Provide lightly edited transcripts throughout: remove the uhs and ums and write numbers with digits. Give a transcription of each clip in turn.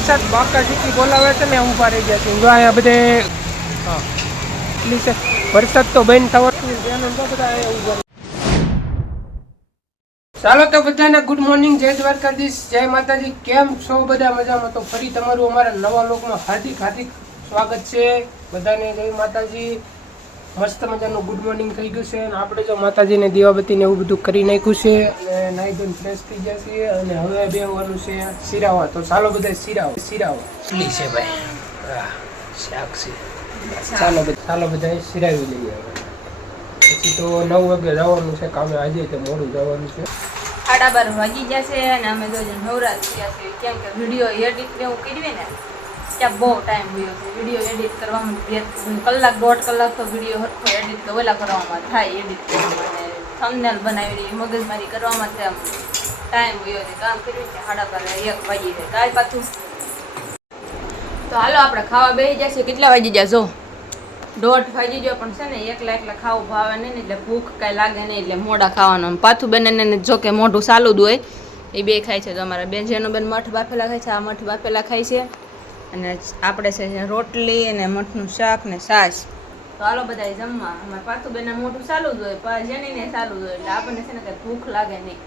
વરસાદ બાકા ચીકી બોલાવે છે ને ઊભા રહી ગયા છે. જો અહીંયા બધે હા એટલી છે વરસાદ તો બંધ થવાનું ધ્યાન બધા અહીંયા ઊભા. ચાલો તો બધાને ગુડ મોર્નિંગ, જય દ્વારકાધીશ, જય માતાજી. કેમ છો બધા? મજામાં? તો ફરી તમારું અમારા નવા લોકમાં હાર્દિક હાર્દિક સ્વાગત છે બધાને. જય માતાજી. મસ્ત મજાનું ગુડ મોર્નિંગ થઈ ગયું છે અને આપણે જો માતાજીને દીવાબત્તીને એવું બધું કરી નાખ્યું છે અને નાઈ ધોઈને ફ્રેશ થઈ ગયા છે અને હવે બેહવાનું છે શિરાવા. તો ચાલો બધા શિરાવા એટલી છે ભાઈ, શાક છે. ચાલો બધા શિરાવી લઈએ. પછી તો 9 વાગે જવાનું છે કામે. આજે તો મોડું જવાનું છે. 12:30 વાગી ગયા છે અને અમે તો નવરાત થયા છે. કેમ કે વિડીયો એડિટ ને એવું કર્યું ને ત્યાં બહુ ટાઈમ ગયો છે. વિડીયો એડિટ કરવામાં 2 કલાક 1.5 કલાક તો વિડીયો હરખો એડિટ તો ઓલા કરવામાં થાય. એડિટ કરવામાં અને થંબનેલ બનાવી મગજમારી કરવામાં ટાઈમ ગયો છે. કામ કર્યું છે 12:30 1 વાગી જાય કાંઈ પાછું. તો હાલો આપણે ખાવા બેસી જશે. કેટલા વાગી જાય જો 1:30 વાગી ગયો પણ છે ને એકલા ખાવું ભાવે નહીં એટલે ભૂખ કાંઈ લાગે નહીં એટલે મોડા ખાવાનું. પાથું બેન જો કે મોઢું ચાલુ જ હોય એ બે ખાય છે. તો અમારા બેન જેનું બેન મઠ બાફેલા ખાય છે, આ મઠ બાફેલા ખાય છે અને આપણે છે રોટલી અને મઠનું શાક ને છાશ. તો હાલો બધા જમવા. અમારે પાથું બેન મોઢું ચાલુ જ હોય, જેનીને ચાલુ જ હોય એટલે આપણને છે ને કંઈ ભૂખ લાગે નહીં,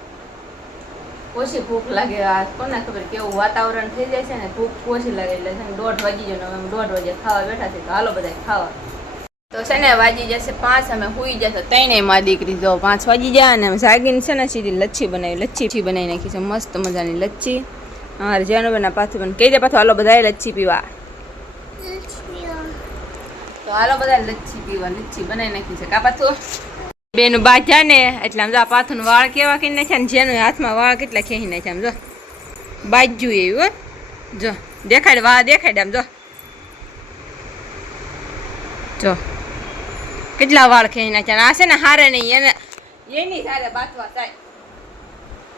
ઓછી ભૂખ લાગે. આ કોને ખબર કેવું વાતાવરણ થઈ જાય છે ને ભૂખ ઓછી લાગે એટલે છે ને 1:30 વાગી ગયો ને અમે 1:30 વાગે ખાવા બેઠા છે. તો હાલો બધા ખાવા. તો છે ને વાગી જશે 5, અમે સુઈ જશે 3 માં દીકરી. તો 5 વાગી જાય અને જાગીને છે ને સીધી લચ્છી બનાવી નાખી છે મસ્ત મજાની લચ્છી. અમારે જેનું પાછું બને કહી દે પાછું હાલો બધા લચ્છી પીવા. તો હાલો બધા લચ્છી બનાવી નાખી છે. કા પાછું બેનું બાજા ને એટલે આમ જો પાથું વાળ કેવા કરી નાખ્યા ને જેનું હાથમાં વાળ કેટલા ખેંચી નાખ્યા. આમ જો બાજુ એવું જો દેખાડ વાળ દેખાડ. આમ જો કેટલા વાળ ખેંચી નાખ્યા. આ છે ને હારે નહીં એને એની સારે બાતવા થાય.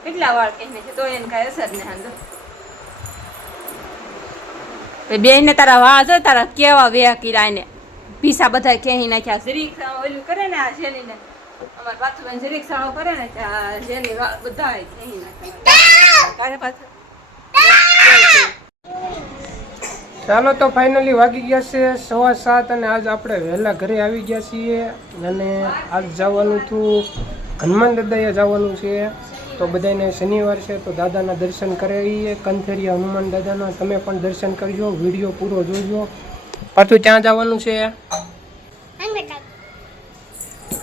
કેટલા વાળ ખેંચી છે તો એને કાંઈ અસર નહીં. હાંધો બેન ને તારા વાળ જો તારા કેવા વેહ કર્યા ને પીસા બધા ખેંચી નાખ્યા. જરીક ઓલું કરે ને આ જેની ને અમારા પાછું જરીક સાળો કરે ને ત્યાં જેની બધા ખેંચી નાખ્યા. ચાલો તો ફાઇનલી વાગી ગયા છે 7:15 અને આજ આપણે વહેલા ઘરે આવી ગયા છીએ અને આજ જવાનું હતું હનુમાન દાદાએ જવાનું છે. તો બધાને શનિવાર છે તો દાદાના દર્શન કરાવીએ કંથેરિયા હનુમાન દાદાના. તમે પણ દર્શન કરજો, વિડીયો પૂરો જોજો. પાછું ત્યાં જવાનું છે.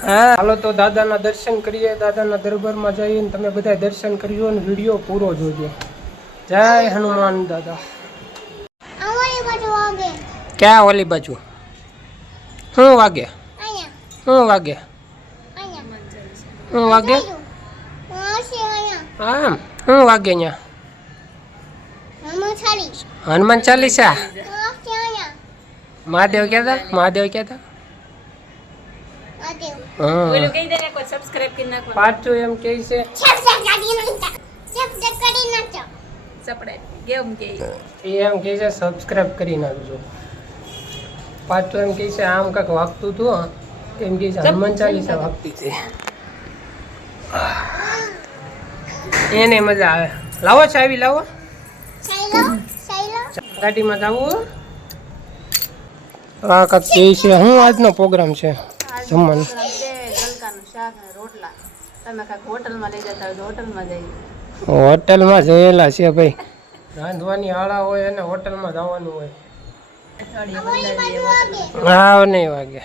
હા ચાલો તો દાદાના દર્શન કરીએ, દાદાના દરબારમાં જઈએ. તમે બધા દર્શન કરજો અને વિડીયો પૂરો જોજો. જય હનુમાન દાદા. ક્યાં ઓલી બાજુ? શું વાગે? હા આમ શું વાગે અહીંયા? હનુમાન ચાલીસા. મહાદેવ ક્યાં હતા? પાછું એમ કે છે એમ કે છે સબસ્ક્રાઇબ કરી નાખજો. પાછું એમ કે છે આમ કાંક વાગતું હતું એમ કે છે હનુમાન ચાલીસા વાગતી છે એને મજા આવે. લાવો ચાવી લાવો, ગાડીમાં જવું. હા કાંક કે છે. શું આજનો પ્રોગ્રામ છે જમવાનું? હોટલમાં જયેલા છે ભાઈ. રાંધવાની આળા હોય અને હોટલમાં જવાનું હોય. હા નહીં વાગે.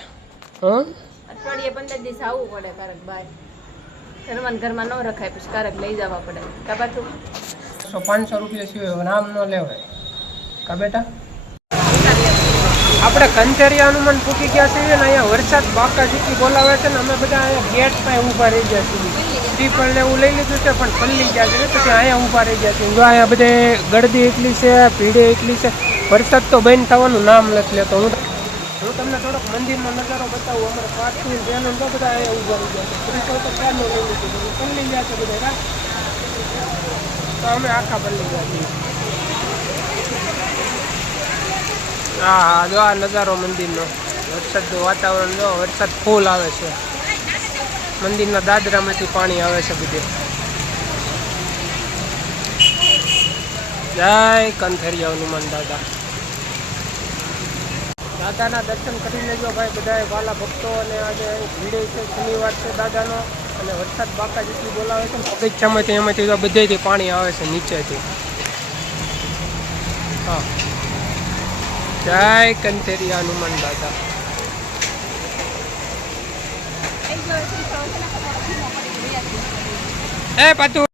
અઠવાડિયે 15 દિવસ આવવું પડે કારક બહાર. ઘરમાં ન રખાય પછી કારક લઈ જવા પડે. કા પાછું 500 રૂપિયા સિવાય નામ ન લેવાય. કા બેટા આપણે કંથેરિયા હનુમાન ફૂકી ગયા છીએ ને અહીંયા વરસાદ બાકા ચીકી બોલાવે છે ને અમે બધા અહીંયા ગેટ પાસે ઊભા રહી ગયા છીએ. શ્રીફળ ને એવું લઈ લીધું છે પણ પલ્લી ગયા છે પછી અહીંયા ઊભા રહી ગયા છીએ. જો અહીંયા બધે ગળદી એટલી છે, ભીડે એટલી છે. વરસાદ તો બંધ થવાનું નામ નથી લેતો. હું તમને થોડોક મંદિરનો નજારો બતાવું. અમારે પાછું બેનો તો બધા અહીંયા ઊભા રહી ગયા છે. શ્રીફળ તો ક્યારનું લઈ લીધું પલ્લી ગયા છે બધા. તો અમે આખા પલ્લી ગયા છીએ. હા જો આ નજારો મંદિરનો. વરસાદનું વાતાવરણ જો વરસાદ ફૂલ આવે છે. મંદિરના દાદરામાંથી પાણી આવે છે બધે. જય કંથરિયા હનુમાન દાદા. દાદાના દર્શન કરી લેજો ભાઈ બધાએ વાલા ભક્તો. અને આજે ભીડ છે, શનિવાર છે દાદાનો, અને વરસાદ બાકા જેટલી બોલાવે છે ને બગીચામાંથી એમાંથી તો બધેથી પાણી આવે છે નીચેથી. હા, જય કંથરિયા હનુમાન દાદા. એ પાછું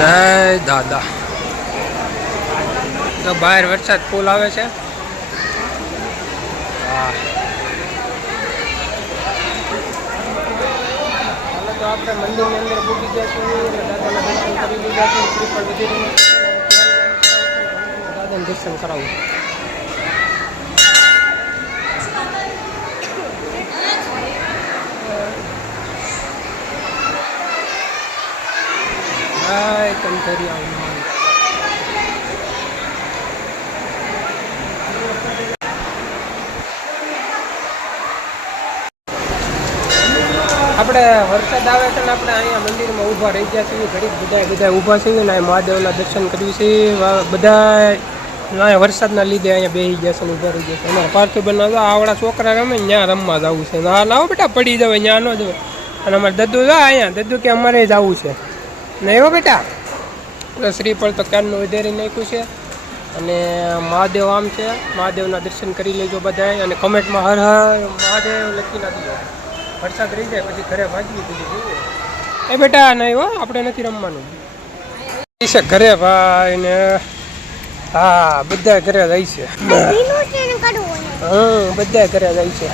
જય દાદા. તો બહાર વરસાદ ફૂલ આવે છે. હા, હાલો તો આપણે મંદિરની અંદર પૂકી ગયા છીએ અને દાદાના દર્શન કરી લીધા છે. શ્રીફળ વગેરે દાદાને દર્શન કરાવું. જય કંથરિયા હનુમાન. આપણે વરસાદ આવે છે ને આપણે અહીંયા મંદિરમાં ઊભા રહી ગયા છીએ. ઘડીક બધા ઊભા છીએ ને મહાદેવના દર્શન કર્યું છે. બધા અહીંયા વરસાદના લીધે અહીંયા બેસી ગયા છે ને ઊભા રહી ગયા છે. અમારા પાર્થિવબેન આવડા છોકરા રમે ને ત્યાં રમવા જવું છે. ના લાવો બેટા, પડી જવાય ત્યાં ન જવાય. અને અમારે દદ્દુ જા અહીંયા, દદ્દુ કે અમારે જવું છે નહીં હો બેટા. શ્રીફળ તો ક્યારનું વધારી નાખ્યું છે. અને મહાદેવ આમ છે, મહાદેવના દર્શન કરી લેજો બધાએ. અને કમેન્ટમાં હર હર મહાદેવ લખી નાખજો. વરસાદ રહી જાય પછી ઘરે ભાગી દીધું. એ બેટા નહીં હો, આપણે નથી રમવાનું છે ઘરે ભાઈ ને. હા, બધા ઘરે જાય છે. બધા ઘરે જાય છે.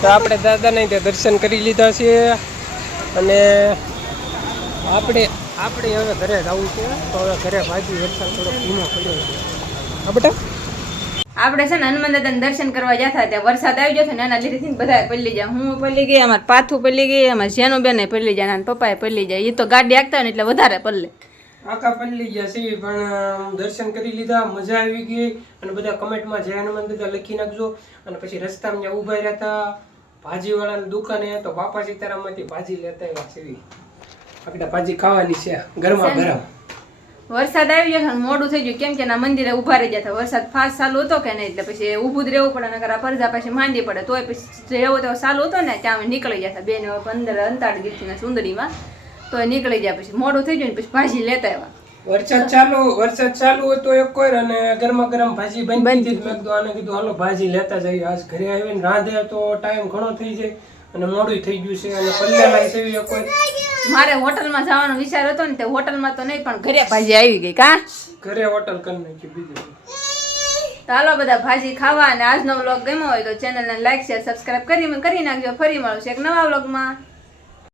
તો આપણે દાદાને ત્યાં દર્શન કરી લીધા છે. અને આપણે હવે ઘરે જવું છે. તો હવે ઘરે ભાગી, વરસાદ થોડો ધીમો પડ્યો છે. હા બેટા, આપણે છે ને હનુમાન દાદાને દર્શન કરવા જતા ત્યાં વરસાદ આવી જતો ને એના લીધે બધા પલ્લી જાય. હું પલ્લી ગઈ, અમારે પાથું પલ્લી ગઈ, અમારે જેનું બેન પલ્લી જાય, અને પપ્પાએ પલ્લી જાય. એ તો ગાડી હાંકતા હોય ને એટલે વધારે પલ્લે. આખા પલ્લી ગયા છે પણ દર્શન કરી લીધા, મજા આવી ગઈ. અને બધા કમેન્ટમાં જય હનુમાન દાદા લખી નાખજો. અને પછી રસ્તામાં જ્યાં ઊભા રહ્યા હતા ભાજીવાળાની દુકાને, તો બાપા સીતારામમાંથી ભાજી લેતા આવ્યા છે. આપણે ભાજી ખાવાની છે ગરમા ગરમ. વરસાદ આવી ગયો ને મોડું થઈ ગયું, કેમ કે ના મંદિરે ઉભા રહી જતા. વરસાદ ફાસ્ટ ચાલુ હતો કે નહીં, એટલે પછી ઊભું જ રહેવું પડે. નકર પરજા પછી માંડી પડે. તોય પછી રહેવો તો ચાલુ હતો ને ત્યાં અમે નીકળી જતા. બેન 15 અંતાડી દીધી સુંદરીમાં, તો નીકળી જાય. પછી મોડું થઈ ગયું ને પછી ભાજી લેતા આવ્યા. વરસાદ ચાલુ હતો એક કોઈ, અને ગરમા ગરમ ભાજી બની હતી. મેં કીધું આને કીધું હાલો ભાજી લેતા જઈએ. આજ ઘરે આવીને રાંધે તો ટાઈમ ઘણો થઈ જાય અને મોડું થઈ ગયું છે. અને પલ્લેલા છે એક કોઈ. મારે હોટલમાં જવાનો વિચાર હતો ને, તે હોટલમાં તો નહીં પણ ઘરે ભાજી આવી ગઈ. કા ઘરે હોટલ કરી નાખી બીજું. તો હાલો બધા ભાજી ખાવા. અને આજનો વ્લોગ ગમ્યો હોય તો ચેનલને લાઈક શેર સબસ્ક્રાઇબ કરી નાખજો. ફરી મળશું એક નવા વ્લોગમાં.